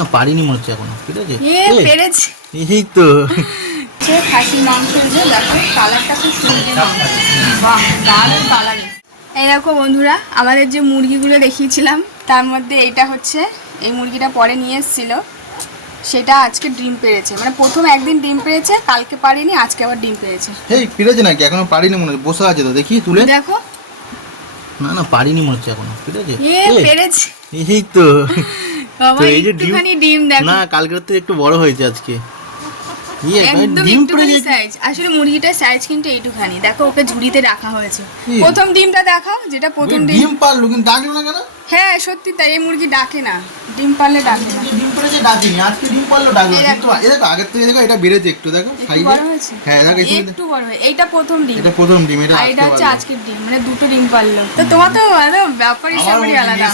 না পারিনি মনে হচ্ছে এখনো। ঠিক আছে পেরেছি এই তো খাসির মাংস যে দেখো কালারটা খুব সুন্দর। বাহ দারুণ কালার। এই দেখো বন্ধুরা আমাদের যে মুরগিগুলো দেখিয়েছিলাম তার মধ্যে এইটা হচ্ছে এই মুরগিটা পরে নিয়ে এসেছিলো, সেটা আজকে ডিম পেড়েছে। মানে প্রথম একদিন ডিম পেড়েছে, কালকে পারিনি, আজকে আবার ডিম পেড়েছে। এই পেড়েছে নাকি? এখনো পারিনি মনে হচ্ছে, বসে আছে তো, দেখি তুলে দেখো। না না পারিনি মনে হচ্ছে এখনো। ঠিক আছে পেরেছে এই তো বাবা একটুখানি ডিম দেখো না, কালকের থেকে একটু বড় হয়েছে আজকে। একদম একটুখানি সাইজ, আসলে মুরগিটার সাইজ কিন্তু এইটুখানি। দেখো ওকে ঝুড়িতে রাখা হয়েছে। প্রথম ডিমটা দেখাও, যেটা প্রথম ডিম পারলো কিন্তু ডাকলো না কেন? হ্যাঁ সত্যি তাই, এই মুরগি ডাকে না, ডিম পারলে ডাকে না। ডিম পেড়েছে ডাকিনি, আজকে ডিম পারলো ডাকলো। কিন্তু এই দেখো আগের থেকে দেখো এটা বেড়েছে একটু, দেখো সাইজে বড় হয়েছে। হ্যাঁ দেখো একটু বড় হয়েছে। এইটা প্রথম ডিম, এটা প্রথম ডিম, এটা আর এটা হচ্ছে আজকের ডিম, মানে দুটো ডিম পারলো। তো তোমার তো ব্যাপারই সবারই আলাদা।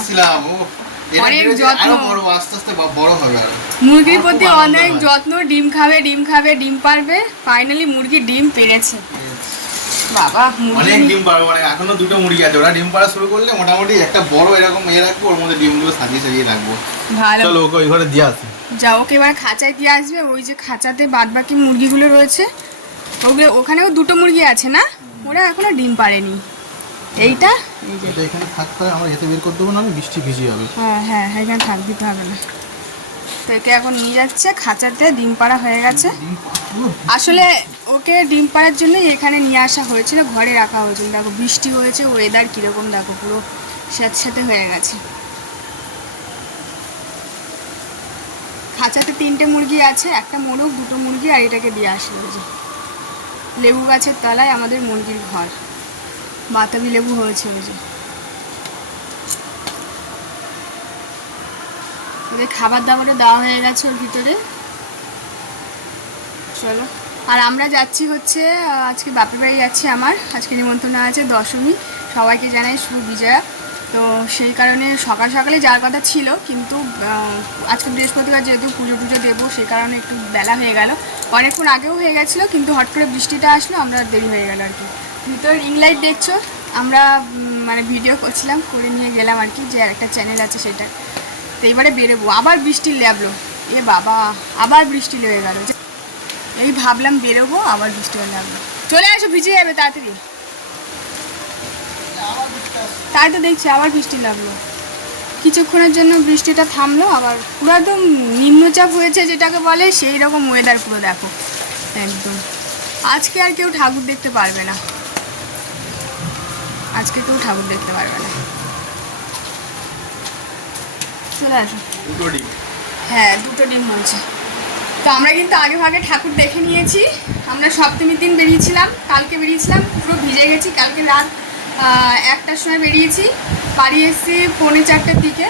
অনেক যত্ন, আস্তে আস্তে বড় হবে আর মুরগির প্রতি অনেক যত্ন। ডিম খাবে ডিম খাবে ডিম পারবে, ফাইনালি মুরগি ডিম পেড়েছে। বাবা অনেক ডিম পারবে, মানে এখনো দুটো মুরগি আছে, ওরা ডিম পাড়া শুরু করলে মোটামুটি একটা বড় এরকম রাখবো, ওর মধ্যে ডিমগুলো সাজিয়ে সাজিয়ে রাখবো। ভালো, চলো ওকে ওই ঘরে দিয়ে আসি। যাও ওকে এবার খাঁচায় দিয়ে আসবে। ওই যে খাঁচাতে বাদ বাকি মুরগিগুলো রয়েছে ওগুলো, ওখানেও দুটো মুরগি আছে না, ওরা এখনো ডিম পারেনি। এইটা এটা এখানে থাকতে হয়, আমরা এতে বের করতে দেবো না, বৃষ্টি ভিজে যাবে। হ্যাঁ হ্যাঁ হ্যাঁ এখানে থাক দিতে হবে না। তো একে এখন নিয়ে যাচ্ছে খাঁচাতে, ডিম পাড়া হয়ে গেছে। আসলে ওকে ডিম পাড়ার জন্যই এখানে নিয়ে আসা হয়েছিল, ঘরে রাখা হয়েছিল। দেখো বৃষ্টি হয়েছে, ওয়েদার কীরকম দেখো, পুরো স্যাঁতস্যাঁতে হয়ে গেছে। খাঁচাতে 3টে মুরগি আছে, একটা মোরগ, 2টো মুরগি, আর এটাকে দিয়ে আসা হয়েছে। লেবু গাছের তলায় আমাদের মুরগির ঘর, বাতাবি লেবু হয়েছে। ওই যে ওদের খাবার দাবারও দেওয়া হয়ে গেছে ওর ভিতরে। চলো, আর আমরা যাচ্ছি হচ্ছে আজকে বাপের বাড়ি যাচ্ছি। আমার আজকে নিমন্ত্রণ আছে দশমী, সবাইকে জানাই শুভ বিজয়া। তো সেই কারণে সকাল সকালে যাওয়ার কথা ছিল, কিন্তু আজকে বৃহস্পতিবার যেহেতু পুজো টুজো দেবো, সেই কারণে একটু বেলা হয়ে গেল। অনেকক্ষণ আগেও হয়ে গেছিলো, কিন্তু হট করে বৃষ্টিটা আসলো, আমরা দেরি হয়ে গেল আর কি। ভিতর রিং লাইট দেখছো, আমরা মানে ভিডিও করছিলাম, করে নিয়ে গেলাম আর কি, যে একটা চ্যানেল আছে সেটা। তো এইবারে বেরোবো, আবার বৃষ্টি লেবলো, এ বাবা আবার বৃষ্টি লেগে গেল। এই ভাবলাম বেরোবো, আবার বৃষ্টি হয়ে লাগলো। চলে আসো, ভিজে যাবে তাড়াতাড়ি। তাই তো দেখছি আবার বৃষ্টি লাগলো। কিছুক্ষণের জন্য বৃষ্টিটা থামলো, আবার পুরো একদম নিম্নচাপ হয়েছে যেটাকে বলে, সেই রকম ওয়েদার পুরো দেখো একদম। আজকে আর কেউ ঠাকুর দেখতে পারবে না, আজকে কেউ ঠাকুর দেখতে পারবে না। চলে আসো। হ্যাঁ 2টো ডিম হয়েছে। তো আমরা কিন্তু আগে ভাগে ঠাকুর দেখে নিয়েছি। আমরা সপ্তমীর দিন বেরিয়েছিলাম, কালকে বেরিয়েছিলাম, পুরো ভিজে গেছি। কালকে রাত 1টার সময় বেরিয়েছি, বাড়ি এসেছি 3:45টার দিকে,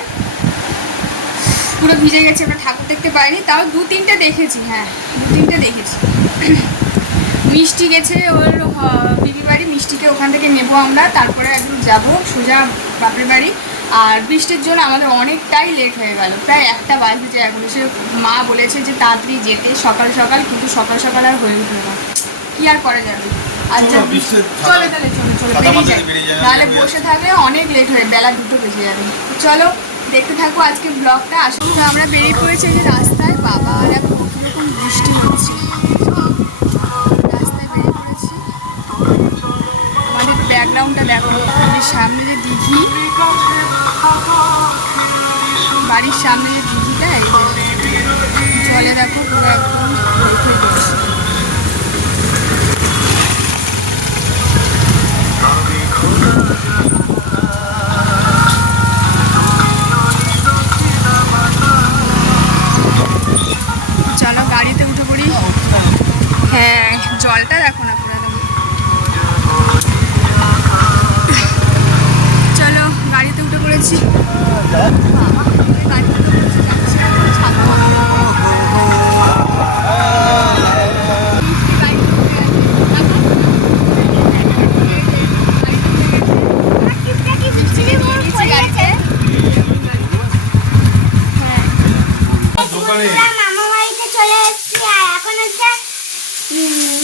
পুরো ভিজে গেছি। আমরা ঠাকুর দেখতে পাইনি, তাও 2-3টে দেখেছি। হ্যাঁ 2-3টে দেখেছি। মিষ্টি গেছে ওর দিদি বাড়ি, মিষ্টিকে ওখান থেকে নেবো আমরা, তারপরে একদম যাবো সোজা বাপের বাড়ি। আর বৃষ্টির জন্য আমাদের অনেকটাই লেট হয়ে গেল, প্রায় 1টা বাজে যায় এখন। সে মা বলেছে যে তাড়াতাড়ি যেতে সকাল সকাল, কিন্তু সকাল সকাল আর হয়ে উঠলো না, কী আর করা যাবে। আর চলে তাহলে চলো বেরিয়ে যায়, নাহলে বসে থাকলে অনেক লেট হয়ে, বেলা 2টো বেজে যাবে। চলো দেখতে থাকবো আজকে ব্লগটা। আসলে আমরা বেরিয়ে পড়েছি যে রাস্তায়, বাবা আর এখন কীরকম বৃষ্টি হচ্ছে। রাস্তায় বেরিয়ে পড়েছি, আমাদের ব্যাকগ্রাউন্ডটা দেখো, আমাদের সামনে যে দিঘি, বাড়ির সামনে যে দিঘিটা, এই জলে দেখো পুরো একদম ভর্তি করছে। চলো গাড়িতে উঠে পড়ি। হ্যাঁ জলটা দেখো না পুরো একদম। চলো গাড়িতে উঠে পড়েছি।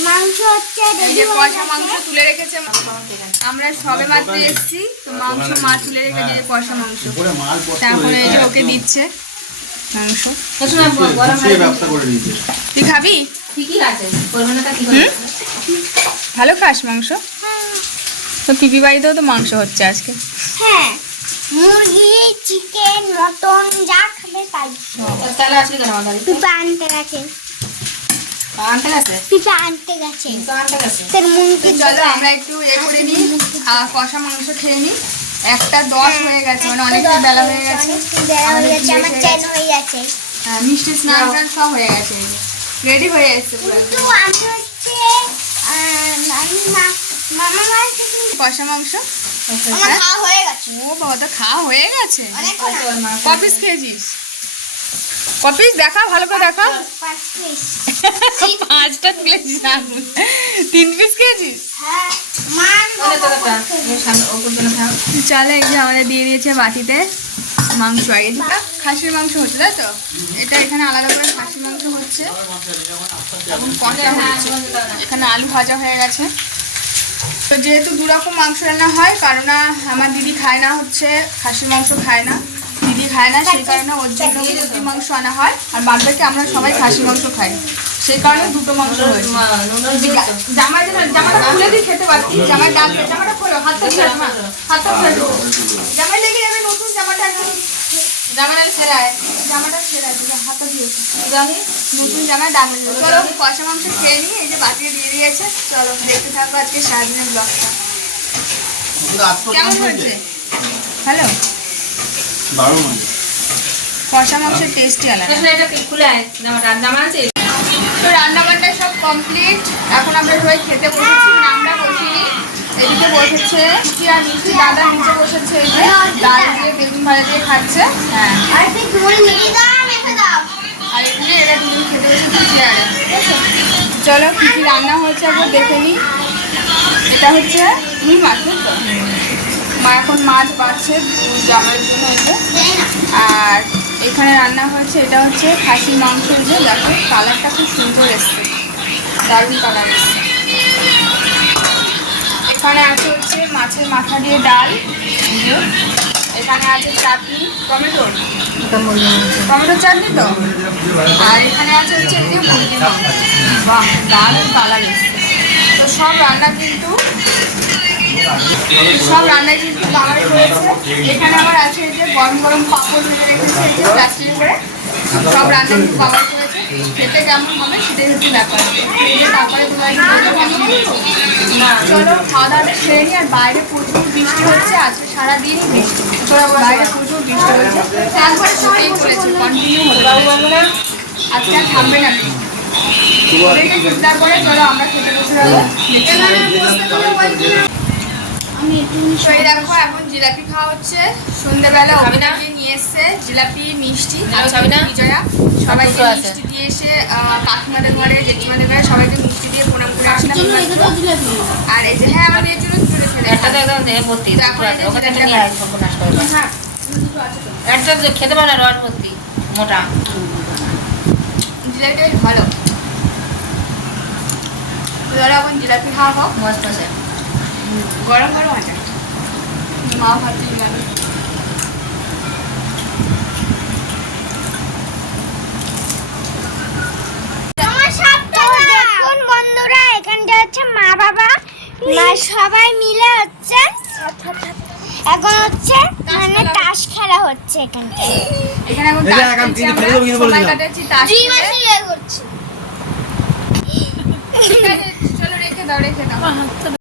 মাংস তুলে রেখেছে, আমরা সবে মাত্র এসেছি, তো মাংস মা তুলে রেখেছে, পয়সা মাংস। তারপরে এই যে ওকে দিচ্ছে, মাংস। গুছিয়ে ব্যবসা করে দিয়েছে। তুই খাবি? ঠিকই আছে, করবে না তা কি করে? ভালো খাস মাংস? তো পিপি বাড়িতেও তো মাংস হচ্ছে আজকে। হ্যাঁ, মুরগি, চিকেন, মটন যা খাবে তাই। তাহলে আসলি কেন আমার বাড়িতে? পিপা আনতে গেছে। আনতে গেছে? পিপা আনতে গেছে। তো আনতে গেছে। তোর মুরগি চলো আমরা একটু করে নিই, কষা মাংস খেয়ে নিই। 1:10 হয়ে গেছে, মানে অনেকটা বেলা হয়ে গেছে। বেলা হয়ে গেছে, আমার চেন হয়ে গেছে। মিষ্টি স্নান টান সব হয়ে গেছে, রেডি হয়ে যাচ্ছে পুরো। কিন্তু আমি হচ্ছে আমি মামা মার থেকে কষা মাংস আমার খাওয়া হয়ে গেছে। ও বাবা, তো খাওয়া হয়ে গেছে। অনেক কপিস খেয়েছিস? কপিস দেখা, ভালো করে দেখা। 5 পিস। 5টা খেয়েছিস, 3 পিস খেয়েছিস? হ্যাঁ, মান চলে এই যে আমাদের দিয়ে দিয়েছে বাটিতে মাংস। আগে যেটা খাসির মাংস হচ্ছে, তাই তো? এটা এখানে আলাদা করে খাসির মাংস হচ্ছে, এখন কষা হচ্ছে। এখানে আলু ভাজা হয়ে গেছে। তো যেহেতু 2 রকম মাংস রান্না হয়, কারণ আমার দিদি খায় না, হচ্ছে খাসির মাংস খায় না, দিদি খায় না, সেই কারণে ওর জন্য মুরগির মাংস আনা হয়। আর বাদ বাকি আমরা সবাই খাসির মাংস খাই, সেই কারণে 2টো মাংস হয়েছে। জামাটা খুলে দিয়ে খেতে পারছি। জামাই ডাকবে, জামাটা খোলো, হাতটা ছেড়ে মা, হাতটা ছেড়ে। জামাই লেগে যাবে, নতুন জামাটা এখন। জামা নালে ছেড়ায়, জামাটা ছেড়ায়, হাতটা দিয়েছে জানি, নতুন জামায় দাগ হয়ে যাবে। চলো কষা মাংস খেয়ে নিই, এই যে বাটিয়ে দিয়ে দিয়েছে। চলো দেখতে থাকবো আজকে সারাদিনের ব্লগটা। কেমন হয়েছে? হ্যালো, কষা মাংসের টেস্টই আলাদা। এটা খুলে আয়, জামা আছে। তো রান্নাবান্না সব কমপ্লিট, এখন আমরা সবাই খেতে বসেছি। মানে আমরা বসিনি, এদিকে বসেছে মিষ্টি আর মিষ্টি দাদা নিচে বসেছে, এই যে ডাল দিয়ে বেগুন ভাজা দিয়ে খাচ্ছে। হ্যাঁ, আর তুই তুমি মিলি দাও, মেখে দাও। আর এখানে এরা দুজন খেতে বসেছে চেয়ারে, ঠিক আছে? চলো কী কী রান্না হয়েছে একবার দেখে নিই। এটা হচ্ছে রুই মাছ, বুঝলি তো? মা এখন মাছ বাড়ছে জামাইয়ের জন্য, এই যে। আর এখানে রান্না হয়েছে, এটা হচ্ছে খাসির মাংস। এই যে দেখো, কালারটা খুব সুন্দর এসছে, দারুণ কালার এসছে। এখানে আছে হচ্ছে মাছের মাথা দিয়ে ডাল, এই যে। এখানে আছে চাটনি, টমেটোর চাটনি তো। আর এখানে আছে হচ্ছে এই যে মুরগির মাংস। বাহ, দারুণ কালার এসছে। তো সব রান্নাই কিন্তু বাবার করেছে। এখানে আবার আছে এই যে গরম গরম পাঁপড় ভেজে রেখেছে, এই যে প্লাস্টিকে করে। সব রান্না কিন্তু বাবার করেছে। খেতে কেমন হবে সেটাই হচ্ছে ব্যাপার। এই যে তারপরে তোমার চলো খাওয়া দাওয়াটা সেরে নিই। আর বাইরে প্রচুর বৃষ্টি হচ্ছে, আজকে সারাদিনই বৃষ্টি, বাইরে প্রচুর বৃষ্টি হচ্ছে। তারপরে সবাই বলেছে কন্টিনিউ হবে, আজকে আর থামবে না। ওদেরকে চিন্তা করে চলো আমরা খেতে বসে যাবো। তো এই দেখো, এখন জিলাপি খাওয়া হচ্ছে। সন্ধ্যেবেলা অভিনয় নিয়ে এসছে জিলাপি, মিষ্টি, বিজয়া সবাইকে মিষ্টি দিয়ে এসে কাকিমাদের ঘরে, জেঠিমাদের ঘরে সবাইকে মিষ্টি দিয়ে প্রণাম করে আসলাম। আর এই যে হ্যাঁ, আমাদের জন্য তুলে ফেলে খেতে পারে না, রড ভর্তি মোটা জিলাপিটা বেশ ভালো। ধরো এখন জিলাপি খাওয়া হোক, মস্ত আছে। গরম গরম আছে, মা ভাত জিলাপি। দেখুন বন্ধুরা, এখানটা হচ্ছে মা বাবা সবাই মিলে হচ্ছে এখন হচ্ছে মানে তাস খেলা হচ্ছে এখানে। এখানে এখন তাস খেলছি আমরা, সময় কাটাচ্ছি তাস খেলে। করছি। ঠিক আছে, চলো রেখে দাও।